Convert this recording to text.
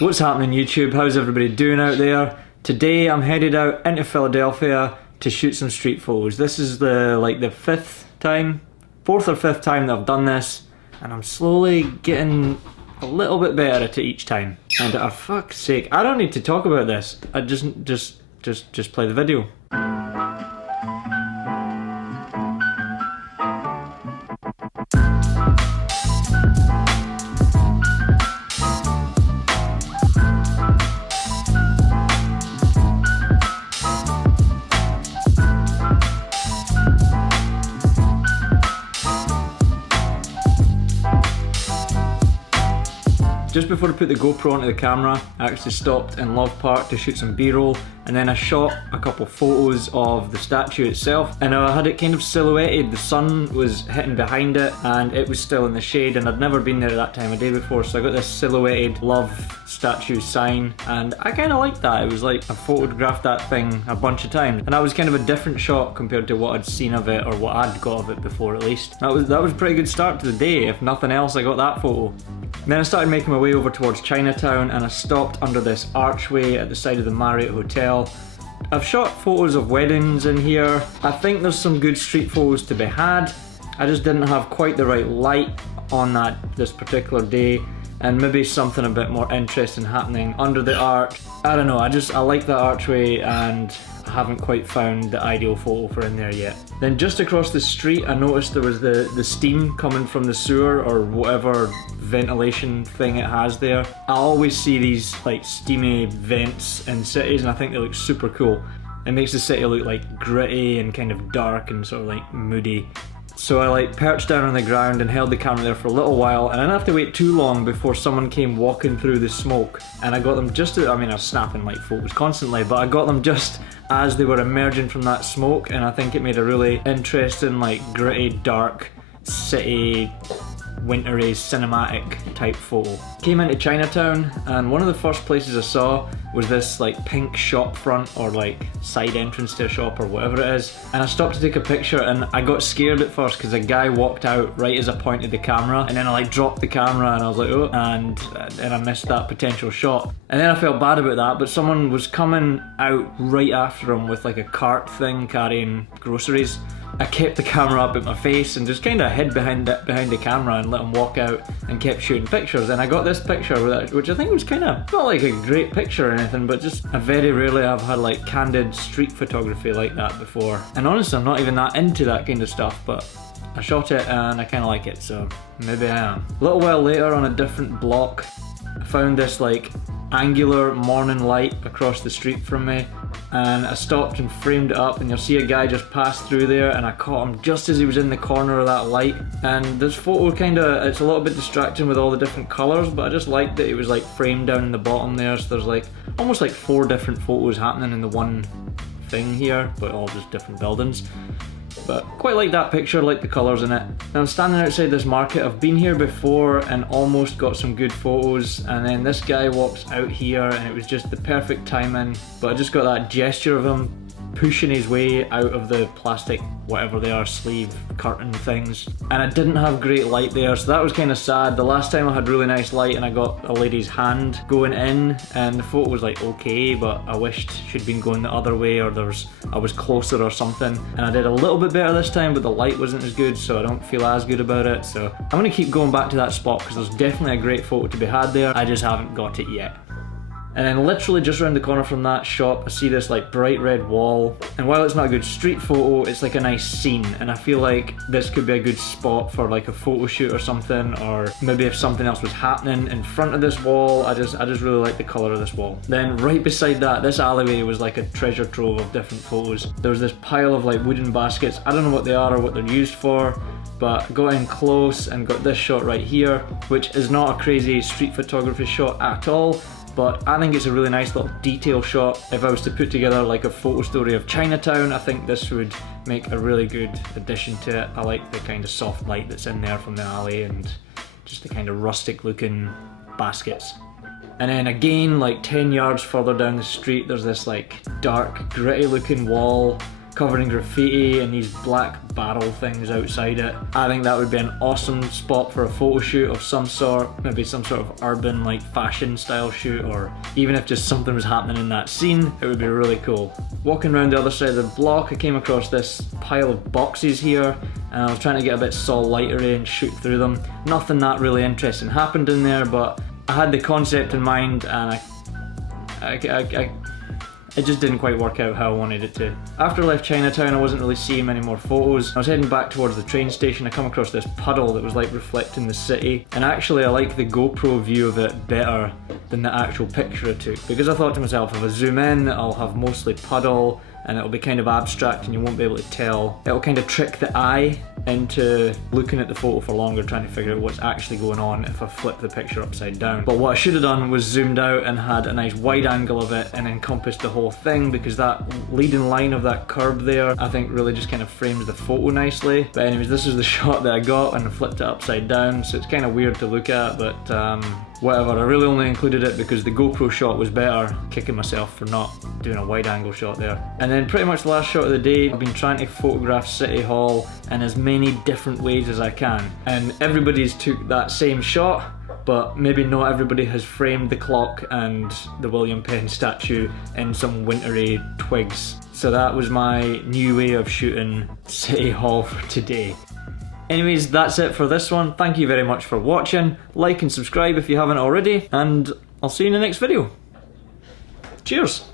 What's happening YouTube? How's everybody doing out there? Today I'm headed out into Philadelphia to shoot some street photos. This is the fourth or fifth time that I've done this, and I'm slowly getting a little bit better at it each time. And for fuck's sake, I don't need to talk about this. I just play the video. Just before I put the GoPro onto the camera, I actually stopped in Love Park to shoot some B-roll, and then I shot a couple photos of the statue itself, and I had it kind of silhouetted. The sun was hitting behind it and it was still in the shade, and I'd never been there at that time of day before, so I got this silhouetted love statue sign, and I kind of liked that. It was like I photographed that thing a bunch of times, and that was kind of a different shot compared to what I'd seen of it, or what I'd got of it before at least. That was a pretty good start to the day. If nothing else, I got that photo. And then I started making my way over towards Chinatown, and I stopped under this archway at the side of the Marriott Hotel. I've shot photos of weddings in here. I think there's some good street photos to be had. I just didn't have quite the right light on this particular day, and maybe something a bit more interesting happening under the arch. I don't know, I like that archway, and I haven't quite found the ideal photo for in there yet. Then just across the street I noticed there was the steam coming from the sewer, or whatever ventilation thing it has there. I always see these like steamy vents in cities, and I think they look super cool. It makes the city look like gritty and kind of dark and sort of like moody. So I like perched down on the ground and held the camera there for a little while, and I didn't have to wait too long before someone came walking through the smoke, and I got them I was snapping like photos constantly, but I got them just as they were emerging from that smoke, and I think it made a really interesting, like gritty, dark, city, wintry, cinematic type photo. Came into Chinatown, and one of the first places I saw was this like pink shop front, or like side entrance to a shop or whatever it is, and I stopped to take a picture, and I got scared at first because a guy walked out right as I pointed the camera, and then I like dropped the camera and I was like, oh, and I missed that potential shot. And then I felt bad about that, but someone was coming out right after him with like a cart thing carrying groceries. I kept the camera up at my face and just kind of hid behind the camera and let him walk out, and kept shooting pictures. And I got this picture with it, which I think was kind of not like a great picture or anything, but just very rarely I've had like candid street photography like that before. And honestly, I'm not even that into that kind of stuff, but I shot it and I kind of like it, so maybe I am. A little while later, on a different block, I found this like angular morning light across the street from me, and I stopped and framed it up, and you'll see a guy just pass through there, and I caught him just as he was in the corner of that light. And this photo it's a little bit distracting with all the different colours, but I just liked that it was like framed down in the bottom there, so there's like almost like 4 different photos happening in the one thing here, but all just different buildings. But quite like that picture, like the colours in it. Now I'm standing outside this market. I've been here before and almost got some good photos, and then this guy walks out here and it was just the perfect timing, but I just got that gesture of him pushing his way out of the plastic, whatever they are, sleeve curtain things, and I didn't have great light there, so that was kind of sad. The last time I had really nice light and I got a lady's hand going in, and the photo was like okay, but I wished she'd been going the other way, or I was closer or something. And I did a little bit better this time, but the light wasn't as good, so I don't feel as good about it. So I'm gonna keep going back to that spot because there's definitely a great photo to be had there. I just haven't got it yet. And then literally just around the corner from that shop, I see this like bright red wall, and while it's not a good street photo, it's like a nice scene, and I feel like this could be a good spot for like a photo shoot or something, or maybe if something else was happening in front of this wall. I just really like the colour of this wall. Then right beside that, this alleyway was like a treasure trove of different photos. There was this pile of like wooden baskets. I don't know what they are or what they're used for, but got in close and got this shot right here, which is not a crazy street photography shot at all, but I think it's a really nice little detail shot. If I was to put together like a photo story of Chinatown, I think this would make a really good addition to it. I like the kind of soft light that's in there from the alley, and just the kind of rustic looking baskets. And then again, like 10 yards further down the street, there's this like dark, gritty looking wall covered in graffiti and these black barrel things outside it. I think that would be an awesome spot for a photo shoot of some sort, maybe some sort of urban like fashion style shoot, or even if just something was happening in that scene, it would be really cool. Walking around the other side of the block, I came across this pile of boxes here, and I was trying to get a bit Saw Lightery and shoot through them. Nothing that really interesting happened in there, but I had the concept in mind, and it just didn't quite work out how I wanted it to. After I left Chinatown, I wasn't really seeing many more photos. I was heading back towards the train station. I come across this puddle that was like reflecting the city, and actually I like the GoPro view of it better than the actual picture I took, because I thought to myself, if I zoom in, I'll have mostly puddle and it'll be kind of abstract and you won't be able to tell. It'll kind of trick the eye into looking at the photo for longer, trying to figure out what's actually going on if I flip the picture upside down. But what I should have done was zoomed out and had a nice wide angle of it and encompassed the whole thing, because that leading line of that curb there, I think really just kind of frames the photo nicely. But anyways, this is the shot that I got and I flipped it upside down, so it's kind of weird to look at, but whatever. I really only included it because the GoPro shot was better, kicking myself for not doing a wide angle shot there. And then pretty much the last shot of the day, I've been trying to photograph City Hall in as many different ways as I can. And everybody's took that same shot, but maybe not everybody has framed the clock and the William Penn statue in some wintry twigs. So that was my new way of shooting City Hall for today. Anyways, that's it for this one. Thank you very much for watching. Like and subscribe if you haven't already, and I'll see you in the next video. Cheers!